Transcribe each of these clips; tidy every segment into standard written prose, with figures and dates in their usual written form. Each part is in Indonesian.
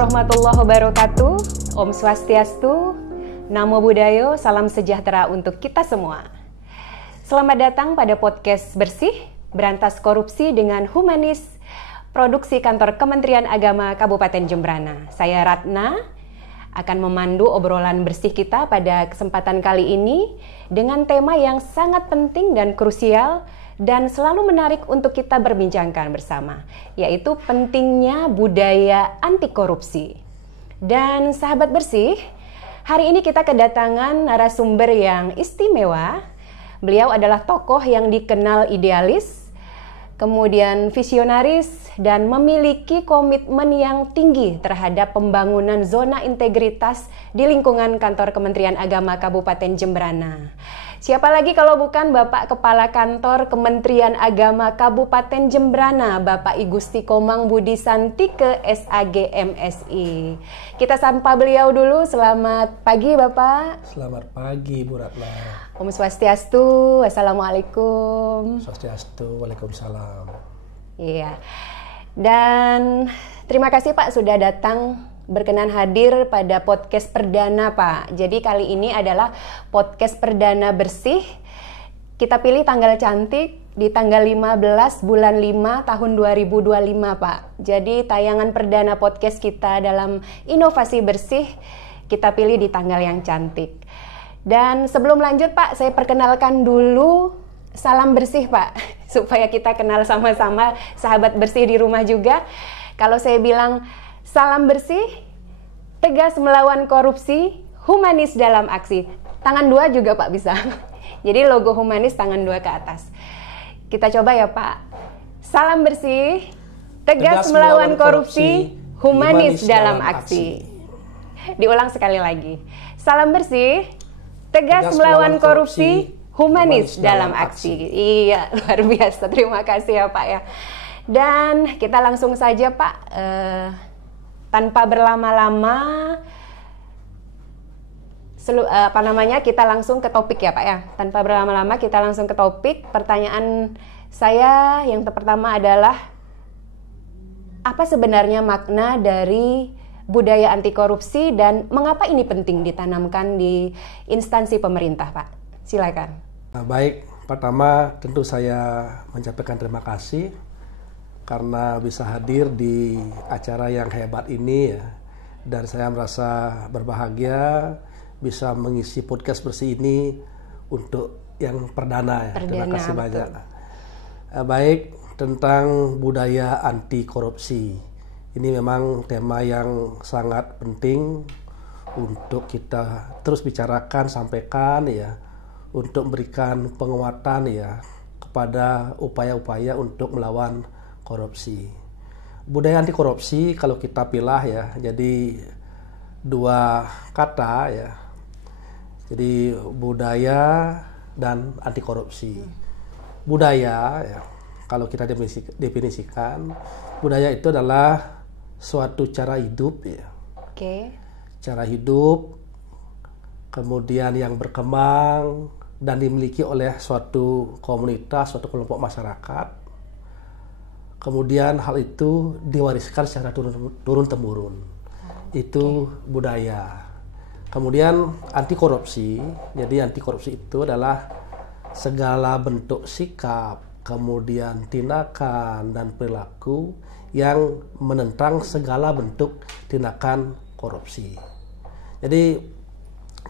warahmatullahi wabarakatuh. Om Swastiastu, Namo Buddhaya, salam sejahtera untuk kita semua. Selamat datang pada podcast Bersih, Berantas Korupsi dengan Humanis, produksi kantor Kementerian Agama Kabupaten Jembrana. Saya Ratna, akan memandu obrolan bersih kita pada kesempatan kali ini dengan tema yang sangat penting dan krusial dan selalu menarik untuk kita berbincangkan bersama, yaitu pentingnya budaya anti korupsi. Dan sahabat bersih, hari ini kita kedatangan narasumber yang istimewa. Beliau adalah tokoh yang dikenal idealis, kemudian visionaris, dan memiliki komitmen yang tinggi terhadap pembangunan zona integritas di lingkungan kantor Kementerian Agama Kabupaten Jembrana. Siapa lagi kalau bukan Bapak Kepala Kantor Kementerian Agama Kabupaten Jembrana, Bapak I Gusti Komang Budi Santike SAG MSI. Kita sapa beliau dulu. Selamat pagi Bapak. Selamat pagi Bu Ratna. Om Swastiastu, Assalamualaikum. Swastiastu, Waalaikumsalam. Iya. Dan terima kasih Pak sudah datang, berkenan hadir pada podcast perdana Pak. Jadi kali ini adalah podcast perdana bersih. Kita pilih tanggal cantik di tanggal 15 bulan 5 tahun 2025 Pak. Jadi tayangan perdana podcast kita dalam inovasi bersih kita pilih di tanggal yang cantik. Dan sebelum lanjut Pak, saya perkenalkan dulu salam bersih Pak, supaya kita kenal sama-sama sahabat bersih di rumah juga. Kalau saya bilang salam bersih, tegas melawan korupsi, humanis dalam aksi. Tangan dua juga Pak bisa. Jadi logo humanis tangan dua ke atas. Kita coba ya Pak. Salam bersih, tegas melawan korupsi, humanis dalam aksi. Diulang sekali lagi. Salam bersih, tegas melawan korupsi, humanis dalam aksi. Iya, luar biasa. Terima kasih ya Pak ya. Dan kita langsung saja Pak, tanpa berlama-lama, kita langsung ke topik ya Pak ya. Tanpa berlama-lama kita langsung ke topik. Pertanyaan saya yang pertama adalah, apa sebenarnya makna dari budaya anti korupsi dan mengapa ini penting ditanamkan di instansi pemerintah Pak? Silakan. Baik, pertama tentu saya menyampaikan terima kasih karena bisa hadir di acara yang hebat ini ya. Dan saya merasa berbahagia bisa mengisi podcast bersih ini untuk yang perdana ya. Terima kasih banyak. Baik, tentang budaya anti korupsi. Ini memang tema yang sangat penting untuk kita terus bicarakan, sampaikan ya, untuk memberikan penguatan ya kepada upaya-upaya untuk melawan korupsi. Budaya anti korupsi kalau kita pilah ya, jadi dua kata ya. Jadi budaya dan anti korupsi. Budaya ya, kalau kita definisikan, budaya itu adalah suatu cara hidup ya. Oke. Cara hidup kemudian yang berkembang dan dimiliki oleh suatu komunitas, suatu kelompok masyarakat. Kemudian hal itu diwariskan secara turun-temurun. Itu budaya. Kemudian anti korupsi. Jadi anti korupsi itu adalah segala bentuk sikap, kemudian tindakan dan perilaku yang menentang segala bentuk tindakan korupsi. Jadi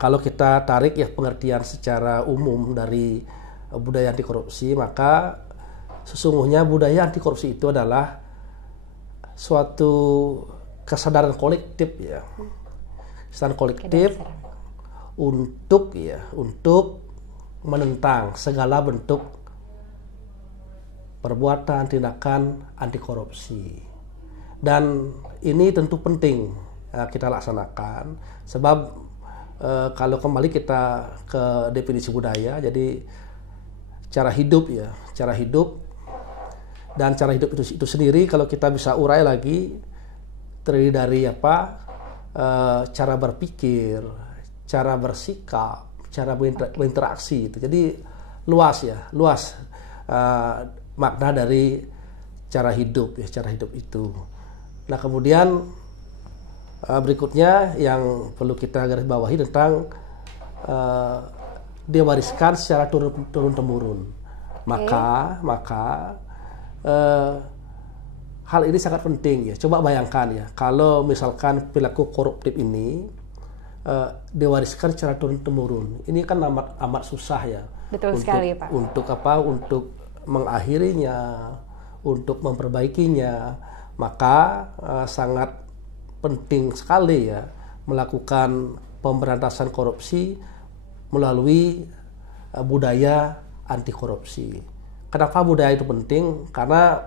kalau kita tarik ya pengertian secara umum dari budaya anti korupsi, maka sesungguhnya budaya anti korupsi itu adalah suatu kesadaran kolektif ya. Kesadaran kolektif untuk menentang segala bentuk perbuatan tindakan anti korupsi. Dan ini tentu penting kita laksanakan sebab kalau kembali kita ke definisi budaya, jadi cara hidup ya, cara hidup. Dan cara hidup itu sendiri kalau kita bisa urai lagi terdiri dari apa? Cara berpikir, cara bersikap, cara berinteraksi itu. Jadi luas makna dari cara hidup ya, cara hidup itu. Nah, kemudian Berikutnya yang perlu kita garis bawahi tentang diwariskan secara turun temurun. Maka hal ini sangat penting ya. Coba bayangkan ya, kalau misalkan perilaku koruptif ini diwariskan secara turun temurun, ini kan amat susah ya. Betul sekali, Pak. Untuk apa? Untuk mengakhirinya, untuk memperbaikinya, maka sangat penting sekali ya melakukan pemberantasan korupsi melalui budaya anti korupsi. Kenapa budaya itu penting? Karena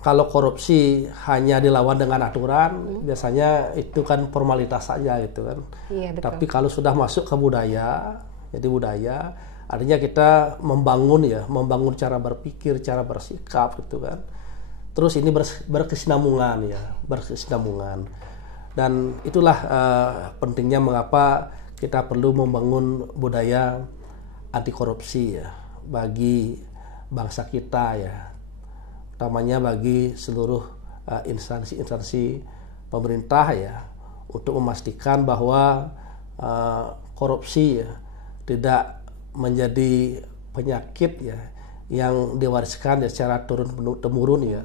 kalau korupsi hanya dilawan dengan aturan, biasanya itu kan formalitas saja gitu kan. Iya, betul. Tapi kalau sudah masuk ke budaya, jadi budaya, artinya kita membangun cara berpikir, cara bersikap gitu kan. Terus ini berkesinambungan ya, berkesinambungan. Dan itulah pentingnya mengapa kita perlu membangun budaya anti korupsi ya bagi bangsa kita ya. Utamanya bagi seluruh instansi-instansi pemerintah ya, untuk memastikan bahwa korupsi ya tidak menjadi penyakit ya yang diwariskan ya secara turun temurun ya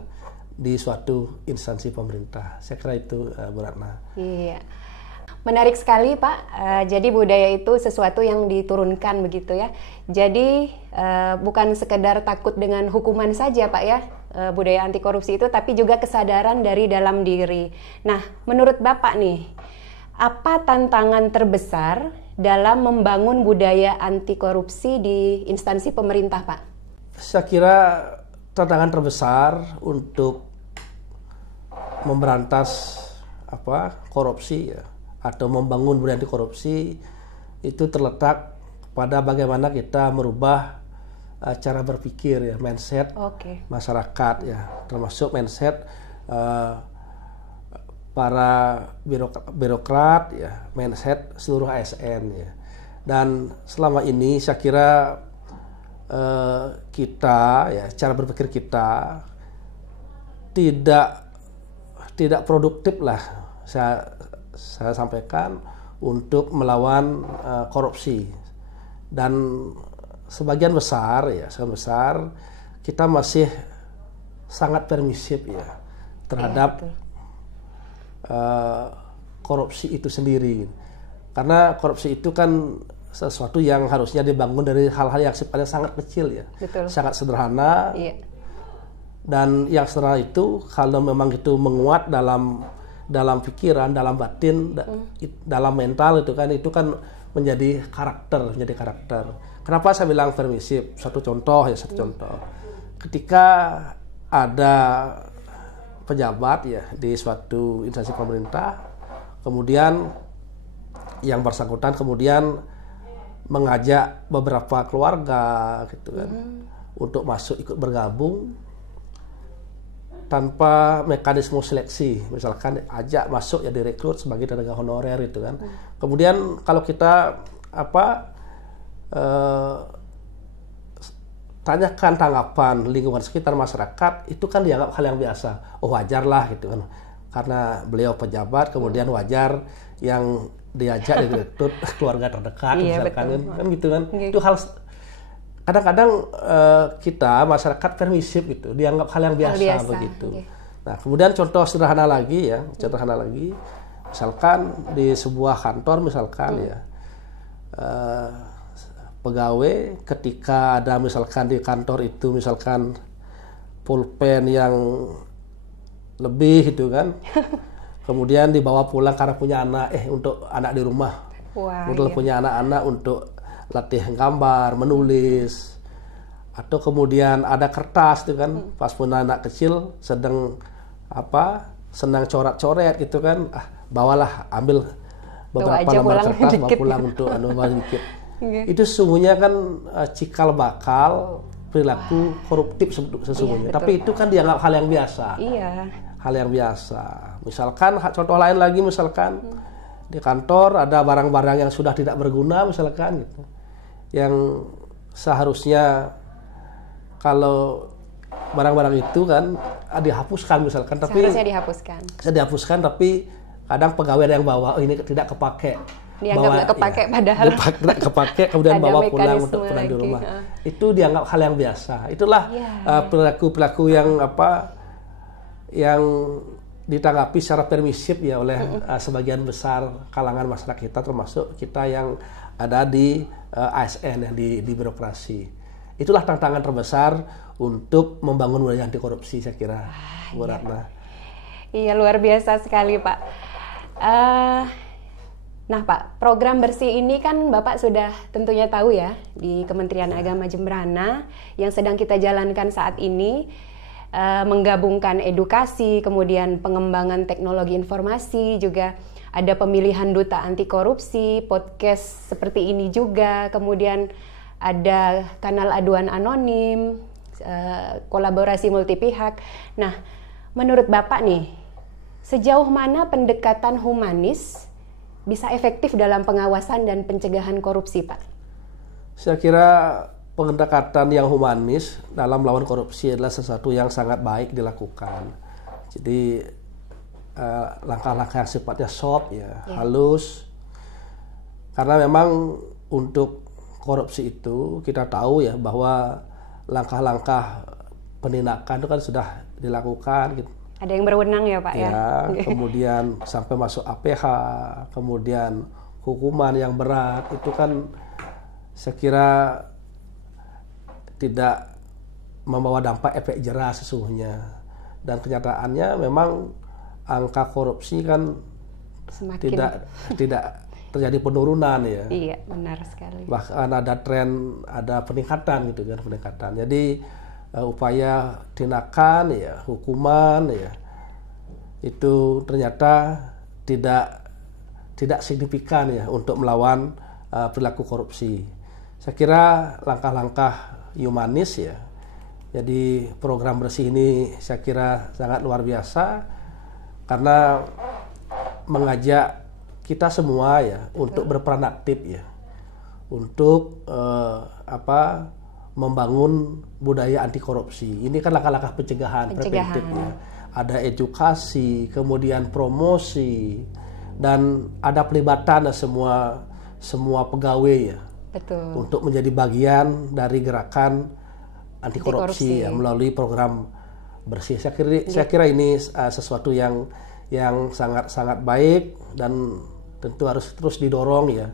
di suatu instansi pemerintah. Saya kira itu, Bu Ratna. Iya. Menarik sekali, Pak. Jadi budaya itu sesuatu yang diturunkan begitu ya. Jadi bukan sekedar takut dengan hukuman saja, Pak ya, budaya anti korupsi itu, tapi juga kesadaran dari dalam diri. Nah, menurut Bapak nih, apa tantangan terbesar dalam membangun budaya anti korupsi di instansi pemerintah, Pak? Saya kira tantangan terbesar untuk memberantas korupsi ya, atau membangun budaya anti korupsi itu terletak pada bagaimana kita merubah cara berpikir ya, mindset masyarakat ya, termasuk mindset para birokrat ya, mindset seluruh ASN ya. Dan selama ini saya kira kita ya, cara berpikir kita tidak produktif lah, saya sampaikan, untuk melawan korupsi. Dan sebagian besar kita masih sangat permisif ya terhadap korupsi itu sendiri. Karena korupsi itu kan sesuatu yang harusnya dibangun dari hal-hal yang sifatnya sangat kecil ya. Betul. Sangat sederhana. Iya. Dan yang sederhana itu kalau memang itu menguat dalam pikiran, dalam batin, dalam mental itu kan menjadi karakter. Kenapa saya bilang permisif? Satu contoh. Ketika ada pejabat ya di suatu instansi pemerintah, kemudian yang bersangkutan kemudian mengajak beberapa keluarga gitu kan untuk masuk ikut bergabung tanpa mekanisme seleksi, misalkan ajak masuk ya direkrut sebagai tenaga honorer itu kan. Kemudian kalau kita tanyakan tanggapan lingkungan sekitar masyarakat, itu kan dianggap hal yang biasa. Oh, wajar lah gitu kan, karena beliau pejabat, kemudian wajar yang diajak direkrut keluarga terdekat misalkan kan gitu kan. Itu hal kadang-kadang kita masyarakat permisif gitu, dianggap hal yang biasa. Begitu. Nah, kemudian contoh sederhana lagi, misalkan di sebuah kantor misalkan ya, pegawai ketika ada misalkan di kantor itu misalkan pulpen yang lebih gitu kan, kemudian dibawa pulang karena punya anak, untuk anak di rumah, punya anak-anak untuk latihan gambar, menulis, atau kemudian ada kertas itu kan, pas punya anak kecil senang coret-coret gitu kan, bawalah, ambil beberapa lembar kertas, bawa pulang untuk dikit. Itu sesungguhnya kan cikal bakal perilaku koruptif sesungguhnya. Tapi itu kan dianggap hal yang biasa. Hal yang biasa. Misalkan contoh lain lagi, misalkan di kantor ada barang-barang yang sudah tidak berguna misalkan gitu, yang seharusnya kalau barang-barang itu kan dihapuskan misalkan, tapi seharusnya dihapuskan, tapi kadang pegawai ada yang bawa, oh ini tidak kepake. Dianggap nggak kepake, padahal tidak kepake, kemudian bawa pulang untuk pulang di lagi. rumah. Itu dianggap hal yang biasa. Itulah perilaku-perilaku yang yang ditanggapi secara permisif ya oleh sebagian besar kalangan masyarakat kita, termasuk kita yang ada di ASN ya, di birokrasi. Itulah tantangan terbesar untuk membangun budaya anti korupsi, saya kira, Bu Ratna. Iya, luar biasa sekali, Pak. Nah Pak, program bersih ini kan Bapak sudah tentunya tahu ya, di Kementerian Agama Jemberana yang sedang kita jalankan saat ini, menggabungkan edukasi, kemudian pengembangan teknologi informasi, juga ada pemilihan duta anti korupsi, podcast seperti ini juga, kemudian ada kanal aduan anonim, kolaborasi multi pihak. Nah, menurut Bapak nih, sejauh mana pendekatan humanis bisa efektif dalam pengawasan dan pencegahan korupsi, Pak? Saya kira pendekatan yang humanis dalam melawan korupsi adalah sesuatu yang sangat baik dilakukan. Jadi langkah-langkah yang sifatnya soft ya, halus. Karena memang untuk korupsi itu kita tahu ya bahwa langkah-langkah penindakan itu kan sudah dilakukan gitu. Ada yang berwenang ya Pak ya? Kemudian sampai masuk APH, kemudian hukuman yang berat, itu kan saya kira tidak membawa dampak efek jerah sesungguhnya. Dan kenyataannya memang angka korupsi kan tidak terjadi penurunan ya. Iya, benar sekali. Bahkan ada tren, ada peningkatan gitu kan, peningkatan. Jadi upaya tindakan ya, hukuman ya, itu ternyata tidak signifikan ya untuk melawan perilaku korupsi. Saya kira langkah-langkah humanis ya, jadi program bersih ini saya kira sangat luar biasa karena mengajak kita semua ya untuk berperan aktif ya, untuk membangun budaya anti korupsi. Ini kan langkah-langkah pencegahan. Preventif ya. Ada edukasi, kemudian promosi, dan ada pelibatan semua pegawai ya. Betul. Untuk menjadi bagian dari gerakan anti korupsi ya, melalui program bersih. Saya kira ini sesuatu yang sangat baik dan tentu harus terus didorong ya,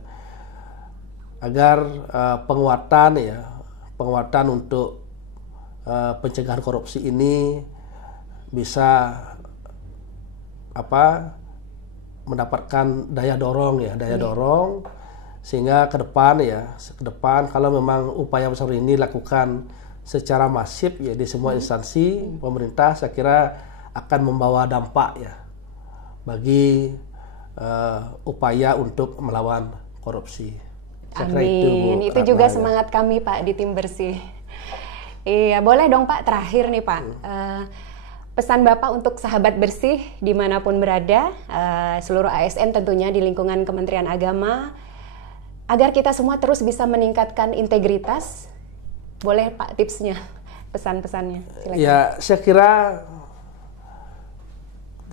agar penguatan untuk pencegahan korupsi ini bisa mendapatkan daya dorong sehingga ke depan kalau memang upaya besar ini dilakukan secara masif ya di semua instansi pemerintah, saya kira akan membawa dampak ya bagi upaya untuk melawan korupsi. Amin. Itu juga semangat kami Pak di tim bersih. Iya, boleh dong Pak terakhir nih Pak. Pesan Bapak untuk sahabat bersih dimanapun berada, seluruh ASN tentunya di lingkungan Kementerian Agama, agar kita semua terus bisa meningkatkan integritas. Boleh Pak tipsnya, pesan-pesannya? Silakan. Ya, saya kira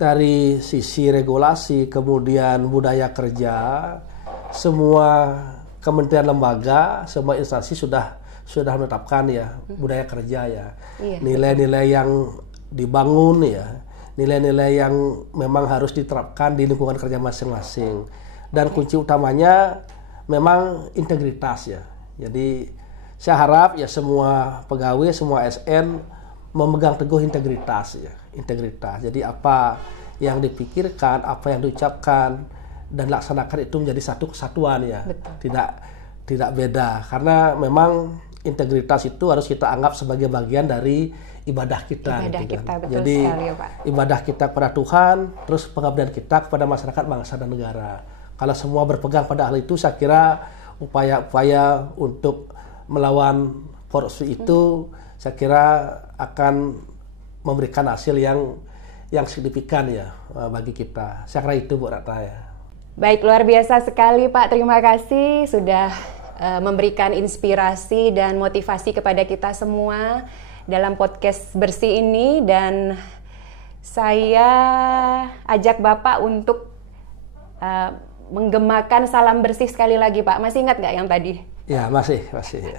dari sisi regulasi, kemudian budaya kerja, semua kementerian lembaga, semua instansi sudah menetapkan ya budaya kerja ya. Nilai-nilai yang dibangun ya, nilai-nilai yang memang harus diterapkan di lingkungan kerja masing-masing. Dan kunci utamanya memang integritas ya. Jadi saya harap ya semua pegawai, semua ASN memegang teguh integritas ya, integritas. Jadi apa yang dipikirkan, apa yang diucapkan dan laksanakan itu menjadi satu kesatuan ya. Betul. Tidak beda, karena memang integritas itu harus kita anggap sebagai bagian dari ibadah kita. Betul jadi sekali, ya, Pak. Ibadah kita kepada Tuhan, terus pengabdian kita kepada masyarakat, bangsa dan negara. Kalau semua berpegang pada hal itu, saya kira upaya-upaya untuk melawan korupsi itu saya kira akan memberikan hasil yang signifikan ya bagi kita. Saya kira itu Bu Ratna ya. Baik, luar biasa sekali Pak. Terima kasih sudah memberikan inspirasi dan motivasi kepada kita semua dalam podcast bersih ini, dan saya ajak Bapak untuk menggemakan salam bersih sekali lagi Pak. Masih ingat nggak yang tadi? Ya, masih.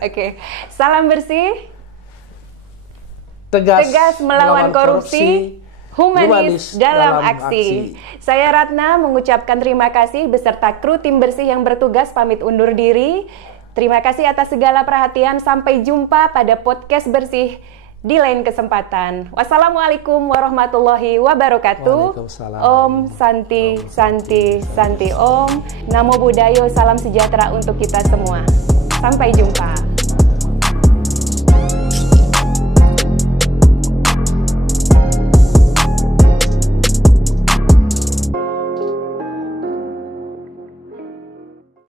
Oke. Salam bersih. Tegas melawan korupsi, humanis dalam aksi. Saya Ratna mengucapkan terima kasih beserta kru tim bersih yang bertugas pamit undur diri. Terima kasih atas segala perhatian. Sampai jumpa pada podcast bersih di lain kesempatan. Wassalamualaikum warahmatullahi wabarakatuh. Om Santi Santi Santi Om. Namo Buddhaya, salam sejahtera untuk kita semua. Sampai jumpa.